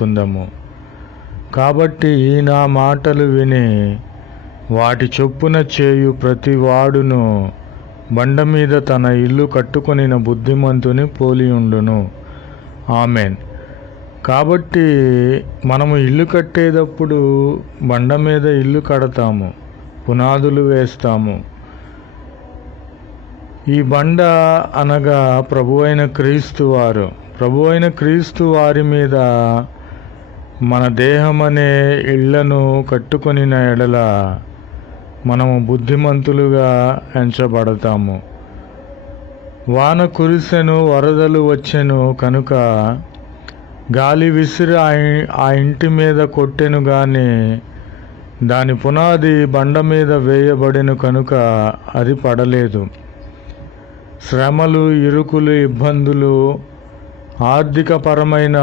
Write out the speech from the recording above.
చేసుకుందాము. కాబట్టి నా మాటలు విని వాటి చొప్పున చేయు ప్రతి వాడును బండ మీద తన ఇల్లు కట్టుకొనిన బుద్ధిమంతుని పోలియుండును. ఆమెన్. కాబట్టి మనము ఇల్లు కట్టేటప్పుడు బండ మీద ఇల్లు కడతాము, పునాదులు వేస్తాము. ఈ బండ అనగా ప్రభువైన క్రీస్తు వారి మీద మన దేహమనే ఇళ్లను కట్టుకొనిన ఎడల మనము బుద్ధిమంతులుగా ఎంచబడతాము. వాన కురిసెను, వరదలు వచ్చెను కనుక గాలి విసిరి ఆ ఇంటి మీద కొట్టెను గాని దాని పునాది బండ మీద వేయబడెను కనుక అది పడలేదు. శ్రమలు, ఇరుకులు, ఇబ్బందులు, ఆర్థికపరమైన